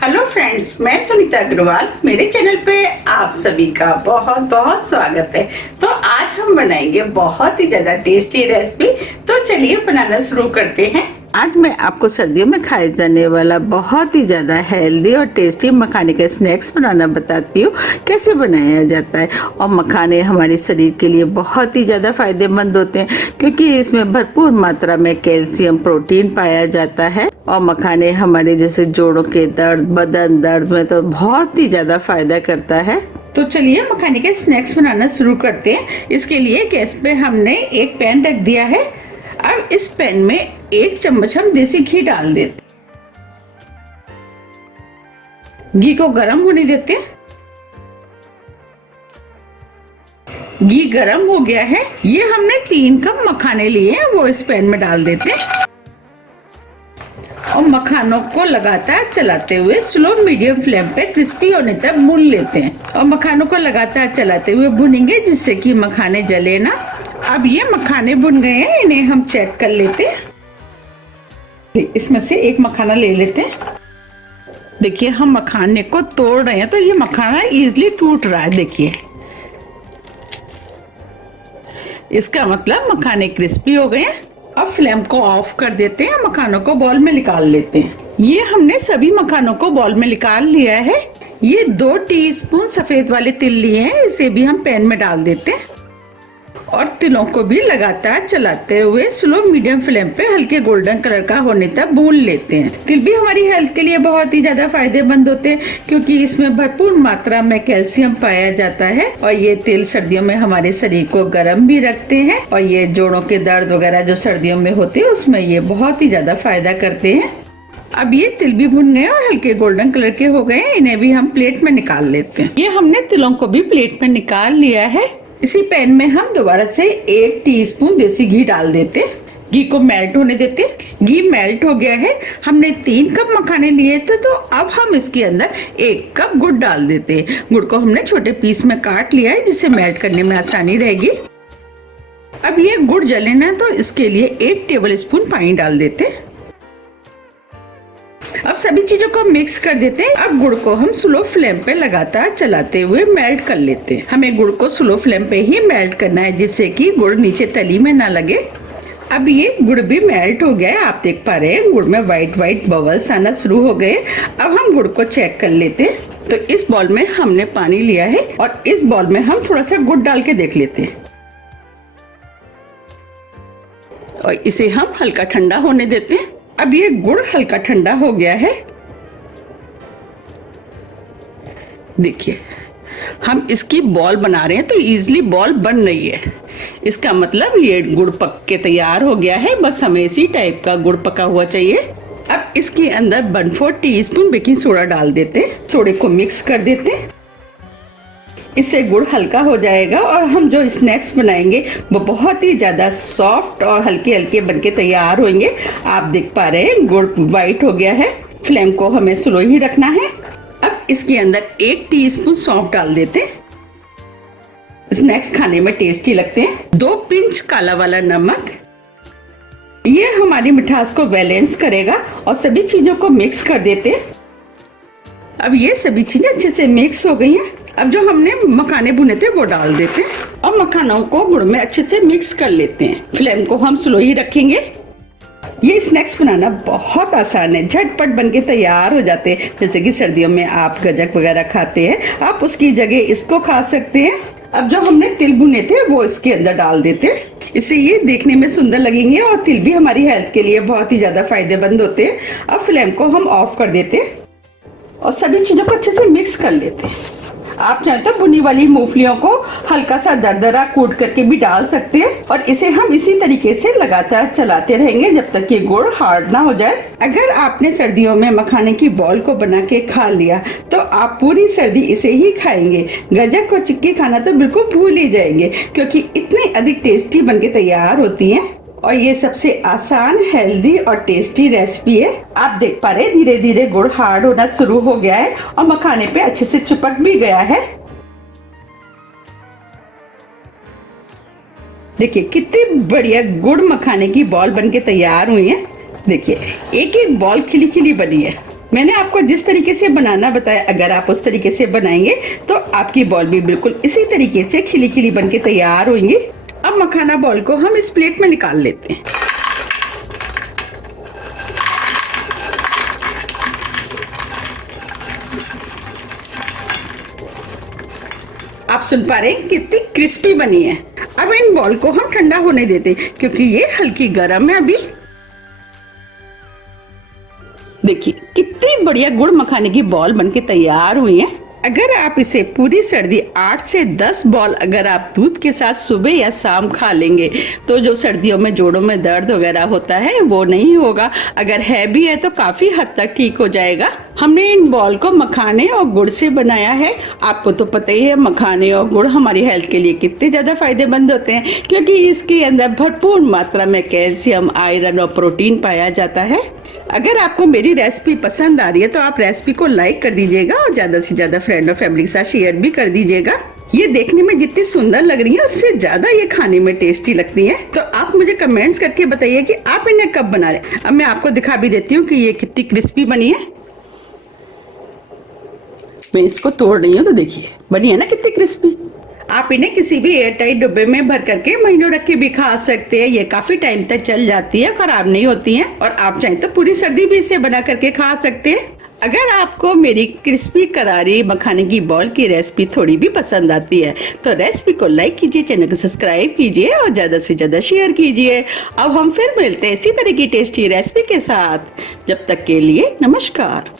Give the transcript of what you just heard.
Hello friends, मैं सुनीता अग्रवाल। मेरे channel पे आप सभी का बहुत बहुत स्वागत है। तो आज हम बनाएंगे बहुत ही ज्यादा टेस्टी रेसिपी। तो चलिए बनाना शुरू करते हैं। आज मैं आपको सर्दियों में खाए जाने वाला बहुत ही ज़्यादा हेल्दी और टेस्टी मखाने के स्नैक्स बनाना बताती हूँ, कैसे बनाया जाता है। और मखाने हमारे शरीर के लिए बहुत ही ज़्यादा फायदेमंद होते हैं क्योंकि इसमें भरपूर मात्रा में कैल्शियम, प्रोटीन पाया जाता है। और मखाने हमारे जैसे जोड़ों के दर्द, बदन दर्द में तो बहुत ही ज़्यादा फायदा करता है। तो चलिए मखाने के स्नैक्स बनाना शुरू करते हैं। इसके लिए गैस पे हमने एक पैन रख दिया है। अब इस पैन में 1 चम्मच हम देसी घी डाल देते हैं। घी को गर्म होने देते हैं। घी गर्म हो गया है। ये हमने 3 कप मखाने लिए हैं, वो इस पैन में डाल देते हैं और मखानों को लगातार चलाते हुए स्लो मीडियम फ्लेम पे क्रिस्पी होने तक भून लेते हैं। और मखानों को लगातार चलाते हुए भूनेंगे जिससे कि मखाने जले ना। अब ये मखाने भुन गए हैं, इन्हें हम चेक कर लेते हैं। इसमें से एक मखाना ले लेते हैं। देखिए हम मखाने को तोड़ रहे हैं तो ये मखाना इजीली टूट रहा है। देखिए इसका मतलब मखाने क्रिस्पी हो गए हैं। अब फ्लेम को ऑफ कर देते हैं, मखानों को बॉल में निकाल लेते हैं। ये हमने सभी मखानों को बॉल में निकाल लिया है। ये 2 टीस्पून सफेद वाले तिल लिए हैं, इसे भी हम पैन में डाल देते हैं और तिलों को भी लगातार चलाते हुए स्लो मीडियम फ्लेम पे हल्के गोल्डन कलर का होने तक भून लेते हैं। तिल भी हमारी हेल्थ के लिए बहुत ही ज्यादा फायदेमंद होते हैं क्योंकि इसमें भरपूर मात्रा में कैल्शियम पाया जाता है। और ये तिल सर्दियों में हमारे शरीर को गर्म भी रखते हैं और ये जोड़ों के दर्द वगैरह जो सर्दियों में होते हैं उसमें ये बहुत ही ज्यादा फायदा करते हैं। अब ये तिल भी भुन गए और हल्के गोल्डन कलर के हो गए, इन्हें भी हम प्लेट में निकाल लेते हैं। ये हमने तिलों को भी प्लेट में निकाल लिया है। इसी पैन में हम दोबारा से 1 टीस्पून देसी घी डाल देते हैं। घी को मेल्ट होने देते हैं। घी मेल्ट हो गया है। हमने 3 कप मखाने लिए थे तो अब हम इसके अंदर 1 कप गुड़ डाल देते हैं। गुड़ को हमने छोटे पीस में काट लिया है जिससे मेल्ट करने में आसानी रहेगी। अब ये गुड़ जले ना तो इसके लिए 1 टेबल स्पून पानी डाल देते हैं। अब सभी चीजों को मिक्स कर देते हैं। अब गुड़ को हम स्लो फ्लेम पे लगातार चलाते हुए मेल्ट कर लेते हैं। हमें गुड़ को स्लो फ्लेम पे ही मेल्ट करना है जिससे कि गुड़ नीचे तली में ना लगे। अब ये गुड़ भी मेल्ट हो गया है। आप देख पा रहे हैं गुड़ में व्हाइट बबल्स आना शुरू हो गए। अब हम गुड़ को चेक कर लेते हैं। तो इस बॉल में हमने पानी लिया है और इस बॉल में हम थोड़ा सा गुड़ डाल के देख लेते हैं और इसे हम हल्का ठंडा होने देते हैं। अब ये गुड़ हल्का ठंडा हो गया है। देखिए हम इसकी बॉल बना रहे हैं तो इजीली बॉल बन रही है। इसका मतलब ये गुड़ पक के तैयार हो गया है। बस हमें इसी टाइप का गुड़ पका हुआ चाहिए। अब इसके अंदर 1/4 टीस्पून बेकिंग सोडा डाल देते हैं। सोडे को मिक्स कर देते हैं। इससे गुड़ हल्का हो जाएगा और हम जो स्नैक्स बनाएंगे वो बहुत ही ज़्यादा सॉफ्ट और हल्के हल्के बनके तैयार होंगे। आप देख पा रहे हैं गुड़ वाइट हो गया है। फ्लेम को हमें स्लो ही रखना है। अब इसके अंदर 1 टीस्पून सौंफ डाल देते हैं। स्नैक्स खाने में टेस्टी लगते हैं। 2 पिंच काला वाला नमक, ये हमारी मिठास को बैलेंस करेगा। और सभी चीज़ों को मिक्स कर देते हैं। अब ये सभी चीज़ें अच्छे से मिक्स हो गई हैं। अब जो हमने मखाने भुने थे वो डाल देते हैं और मखानों को गुड़ में अच्छे से मिक्स कर लेते हैं। फ्लेम को हम स्लो ही रखेंगे। ये स्नैक्स बनाना बहुत आसान है, झटपट बनके तैयार हो जाते हैं। जैसे कि सर्दियों में आप गजक वगैरह खाते हैं, आप उसकी जगह इसको खा सकते हैं। अब जो हमने तिल भुने थे वो इसके अंदर डाल देते हैं। इससे ये देखने में सुंदर लगेंगे और तिल भी हमारी हेल्थ के लिए बहुत ही ज्यादा फायदेमंद होते हैं। अब फ्लेम को हम ऑफ कर देते हैं और सभी चीजों को अच्छे से मिक्स कर लेते हैं। आप चाहे तो भुनी वाली मूंगफलियों को हल्का सा दरदरा कूट करके भी डाल सकते हैं और इसे हम इसी तरीके से लगातार चलाते रहेंगे जब तक कि गुड़ हार्ड ना हो जाए। अगर आपने सर्दियों में मखाने की बॉल को बना के खा लिया तो आप पूरी सर्दी इसे ही खाएंगे। गजक और चिक्की खाना तो बिल्कुल भूल ही जाएंगे क्योंकि इतनी अधिक टेस्टी बनके तैयार होती हैं। और ये सबसे आसान, हेल्दी और टेस्टी रेसिपी है। आप देख पा रहे हैं धीरे धीरे गुड़ हार्ड होना शुरू हो गया है और मखाने पे अच्छे से चिपक भी गया है। देखिए कितनी बढ़िया गुड़ मखाने की बॉल बनके तैयार हुई है। देखिए एक एक बॉल खिली खिली बनी है। मैंने आपको जिस तरीके से बनाना बताया, अगर आप उस तरीके से बनाएंगे तो आपकी बॉल भी बिल्कुल इसी तरीके से खिली खिली बन के तैयार होंगी। अब मखाना बॉल को हम इस प्लेट में निकाल लेते हैं। आप सुन पा रहे हैं कितनी क्रिस्पी बनी है। अब इन बॉल को हम ठंडा होने देते हैं क्योंकि ये हल्की गर्म है अभी। देखिए कितनी बढ़िया गुड़ मखाने की बॉल बनके तैयार हुई है। अगर आप इसे पूरी सर्दी 8 से 10 बॉल अगर आप दूध के साथ सुबह या शाम खा लेंगे तो जो सर्दियों में जोड़ों में दर्द वगैरह होता है वो नहीं होगा। अगर है भी है तो काफी हद तक ठीक हो जाएगा। हमने इन बॉल को मखाने और गुड़ से बनाया है। आपको तो पता ही है मखाने और गुड़ हमारी हेल्थ के लिए कितने ज्यादा फायदेमंद होते हैं, क्योंकि इसके अंदर भरपूर मात्रा में कैल्शियम, आयरन और प्रोटीन पाया जाता है। अगर आपको मेरी रेसिपी पसंद आ रही है तो आप रेसिपी को लाइक कर दीजिएगा और ज्यादा से ज्यादा फ्रेंड और फैमिली के साथ शेयर भी कर दीजिएगा। ये देखने में जितनी सुंदर लग रही है उससे ज्यादा ये खाने में टेस्टी लगती है। तो आप मुझे कमेंट्स करके बताइए कि आप इन्हें कब बना रहे हैं। अब मैं आपको दिखा भी देती हूँ कि ये कितनी क्रिस्पी बनी है। मैं इसको तोड़ रही हूँ तो देखिए बनी है ना कितनी क्रिस्पी। आप इन्हें किसी भी एयरटाइट डिब्बे में भर करके महीनों रख के भी खा सकते हैं। ये काफी टाइम तक चल जाती है, खराब नहीं होती हैं। और आप चाहें तो पूरी सर्दी भी इसे बना करके खा सकते हैं। अगर आपको मेरी क्रिस्पी करारी मखाने की बॉल की रेसिपी थोड़ी भी पसंद आती है तो रेसिपी को लाइक कीजिए, चैनल को सब्सक्राइब कीजिए और ज्यादा से ज्यादा शेयर कीजिए। अब हम फिर मिलते हैं इसी तरह की टेस्टी रेसिपी के साथ। जब तक के लिए नमस्कार।